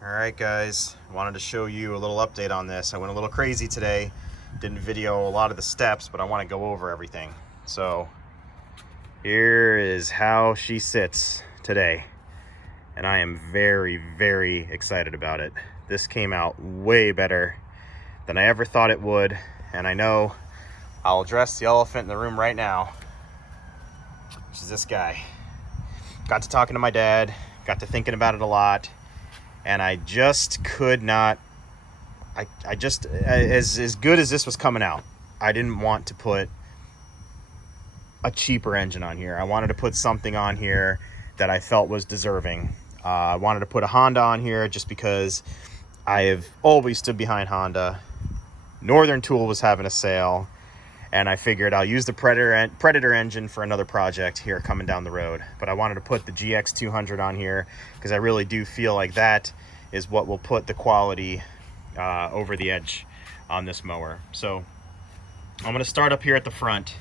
Alright guys, wanted to show you a little update on this. I went a little crazy today, didn't video a lot of the steps, but I want to go over everything. So here is how she sits today, and I am very excited about it. This came out way better than I ever thought it would, and I know I'll address the elephant in the room right now, which is this guy. Got to talking to my dad, got to thinking about it a lot, and I just could not, I just, as good as this was coming out, I didn't want to put a cheaper engine on here. I wanted to put something on here that I felt was deserving. I wanted to put a Honda on here just because I have always stood behind Honda. Northern Tool was having a sale, and I figured I'll use the Predator engine for another project here coming down the road. But I wanted to put the GX200 on here because I really do feel like that is what will put the quality over the edge on this mower. So I'm going to start up here at the front.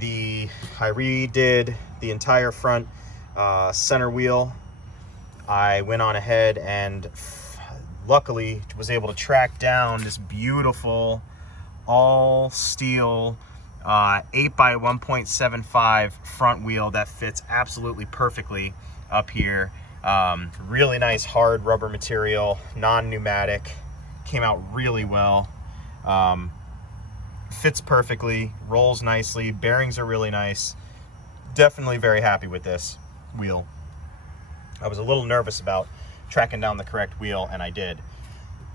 I redid the entire front center wheel. I went on ahead and luckily was able to track down this beautiful all steel 8x1.75 front wheel that fits absolutely perfectly up here. Really nice hard rubber material, non-pneumatic, came out really well. Fits perfectly, rolls nicely, bearings are really nice. Definitely very happy with this wheel. I was a little nervous about tracking down the correct wheel, and I did.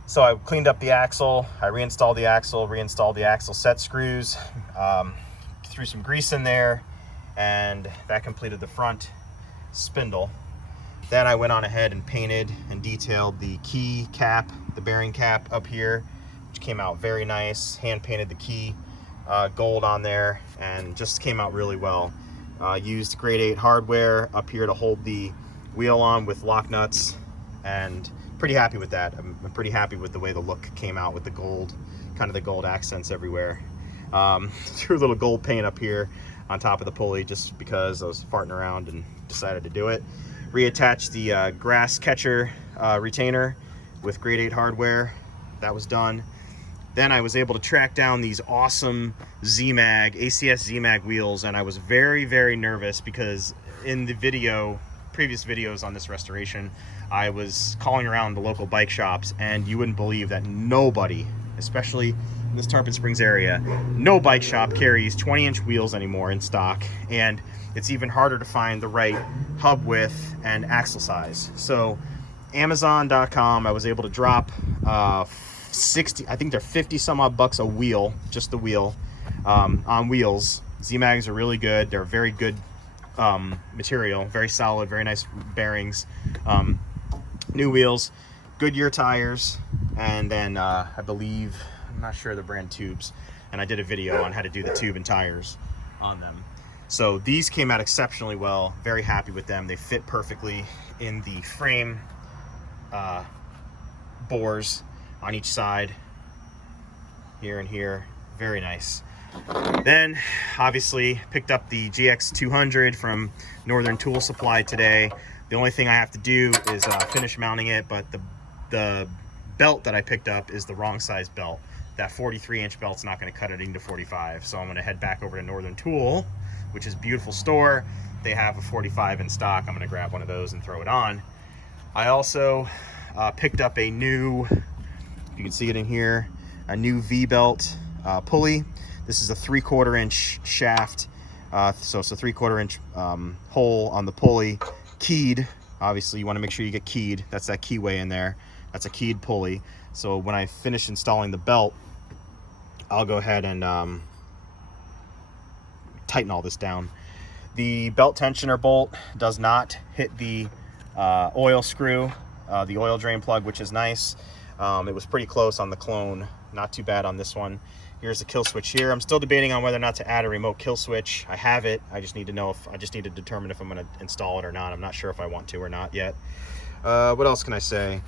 So I cleaned up the axle, I reinstalled the axle set screws, threw some grease in there, and that completed the front spindle. Then I went on ahead and painted and detailed the KEE cap, the bearing cap up here, which came out very nice. Hand painted the KEE gold on there, and just came out really well. Used grade 8 hardware up here to hold the wheel on with lock nuts, and pretty happy with that. I'm pretty happy with the way the look came out with the gold, kind of the gold accents everywhere. Threw a little gold paint up here on top of the pulley just because I was farting around and decided to do it. Reattached the grass catcher retainer with grade 8 hardware. That was done. Then I was able to track down these awesome ACS Z-Mag wheels, and I was very nervous because in the previous videos on this restoration, I was calling around the local bike shops, and you wouldn't believe that nobody, especially in this Tarpon Springs area, no bike shop carries 20-inch wheels anymore in stock, and it's even harder to find the right hub width and axle size. So Amazon.com, I was able to drop 60, I think they're 50 some odd bucks a wheel, just the wheel, on wheels. Z-Mags are really good. They're very good material, very solid, very nice bearings. New wheels, Goodyear tires, and then I believe, I'm not sure the brand, tubes, and I did a video on how to do the tube and tires on them. So these came out exceptionally well, very happy with them. They fit perfectly in the frame bores on each side, here and here, very nice. Then obviously picked up the GX200 from Northern Tool Supply today. The only thing I have to do is finish mounting it, but the belt that I picked up is the wrong size belt. That 43-inch belt's not going to cut it into 45, so I'm going to head back over to Northern Tool, which is a beautiful store. They have a 45 in stock. I'm going to grab one of those and throw it on. I also picked up a new, you can see it in here, a new V Belt Pulley. This is a 3/4 inch shaft, so it's a 3/4 inch hole on the pulley, keyed. Obviously you want to make sure you get keyed. That's that keyway in there. That's a keyed pulley. So when I finish installing the belt, I'll go ahead and tighten all this down. The belt tensioner bolt does not hit the oil screw, the oil drain plug, which is nice. It was pretty close on the clone, not too bad on this one. Here's the kill switch here. I'm still debating on whether or not to add a remote kill switch. I have it. I just need to determine if I'm going to install it or not. I'm not sure if I want to or not yet. What else can I say?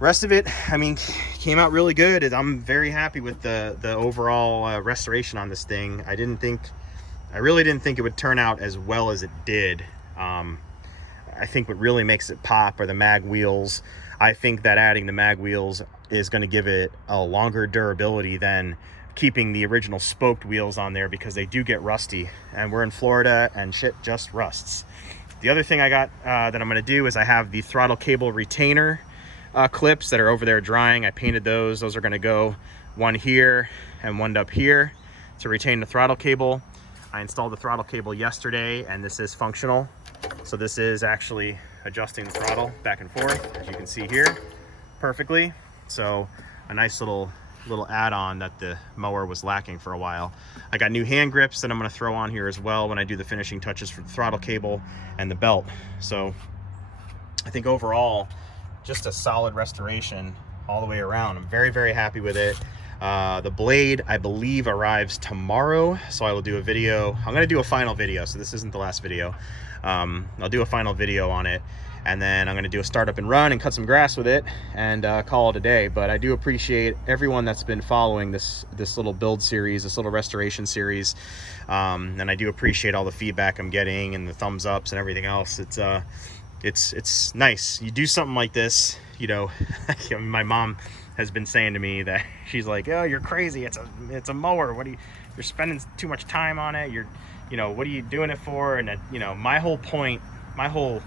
Rest of it, I mean, came out really good. I'm very happy with the overall restoration on this thing. I really didn't think it would turn out as well as it did. I think what really makes it pop are the mag wheels. I think that adding the mag wheels is going to give it a longer durability than keeping the original spoked wheels on there, because they do get rusty, and we're in Florida and shit just rusts. The other thing I got that I'm going to do is I have the throttle cable retainer clips that are over there drying. I painted those. Those are going to go one here and one up here to retain the throttle cable. I installed the throttle cable yesterday, and this is functional. So this is actually adjusting the throttle back and forth, as you can see here, perfectly. So a nice little add-on that the mower was lacking for a while. I got new hand grips that I'm going to throw on here as well when I do the finishing touches for the throttle cable and the belt. So I think overall, just a solid restoration all the way around. I'm very, very happy with it. The blade, I believe, arrives tomorrow, so I will do a video. I'm going to do a final video, so this isn't the last video. I'll do a final video on it, and then I'm going to do a start up and run and cut some grass with it and call it a day. But I do appreciate everyone that's been following this little build series, this little restoration series, and I do appreciate all the feedback I'm getting and the thumbs ups and everything else. It's nice. You do something like this, you know. My mom has been saying to me that she's like, "Oh, you're crazy. It's a mower. You're spending too much time on it. What are you doing it for?" And my whole point, my whole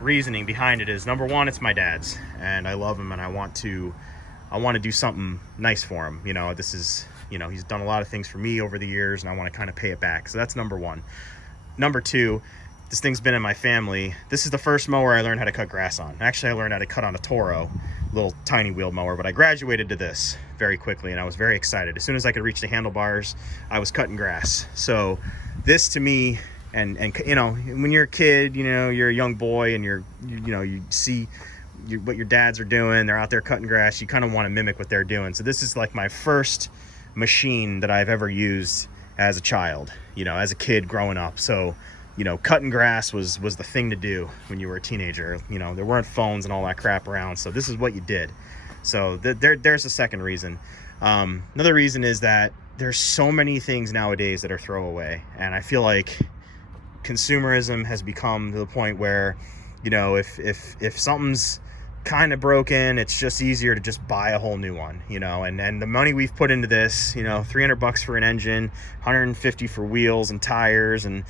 reasoning behind it is, number one, it's my dad's, and I love him, and I want to do something nice for him. This is, he's done a lot of things for me over the years, and I want to kind of pay it back. So that's number one. Number two, this thing's been in my family. This is the first mower I learned how to cut grass on. Actually, I learned how to cut on a Toro, little tiny wheel mower, but I graduated to this very quickly, and I was very excited. As soon as I could reach the handlebars, I was cutting grass. So this to me, and when you're a kid, you're a young boy, and you see what your dads are doing. They're out there cutting grass. You kind of want to mimic what they're doing. So this is like my first machine that I've ever used as a child, as a kid growing up. So cutting grass was the thing to do when you were a teenager. There weren't phones and all that crap around, so this is what you did. So there's the second reason. Another reason is that there's so many things nowadays that are throwaway, and I feel like consumerism has become to the point where, if something's kind of broken, it's just easier to just buy a whole new one, and the money we've put into this, $300 for an engine, $150 for wheels and tires and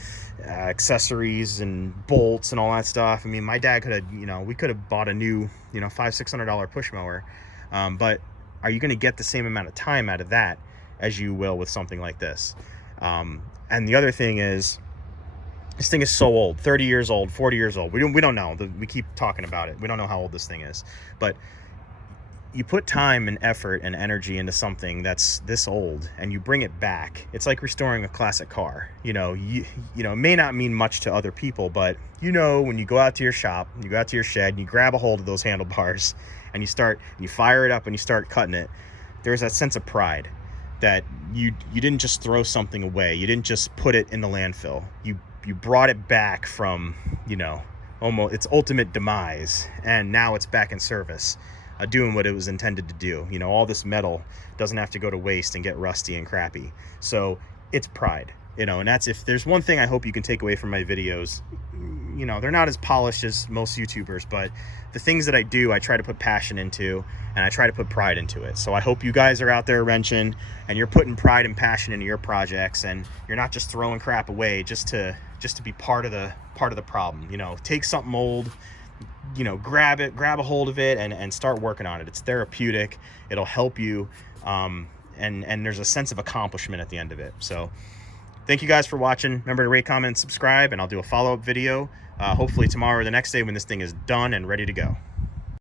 accessories and bolts and all that stuff. I mean, my dad could have, we could have bought a new, $500-600 push mower, but are you going to get the same amount of time out of that as you will with something like this? And the other thing is, this thing is so old, 30 years old, 40 years old. We don't know. We keep talking about it. We don't know how old this thing is. But you put time and effort and energy into something that's this old, and you bring it back. It's like restoring a classic car. It may not mean much to other people, but when you go out to your shop, you go out to your shed, and you grab a hold of those handlebars, and you fire it up and you start cutting it, there's that sense of pride that you didn't just throw something away. You didn't just put it in the landfill. You brought it back from, almost its ultimate demise, and now it's back in service, doing what it was intended to do. All this metal doesn't have to go to waste and get rusty and crappy. So it's pride, and that's, if there's one thing I hope you can take away from my videos, they're not as polished as most YouTubers, but the things that I do, I try to put passion into, and I try to put pride into it. So I hope you guys are out there wrenching, and you're putting pride and passion into your projects, and you're not just throwing crap away just to be part of the problem. Take something old, grab a hold of it and start working on it. It's therapeutic. It'll help you, and there's a sense of accomplishment at the end of it. So thank you guys for watching. Remember to rate, comment, and subscribe, and I'll do a follow-up video hopefully tomorrow or the next day when this thing is done and ready to go.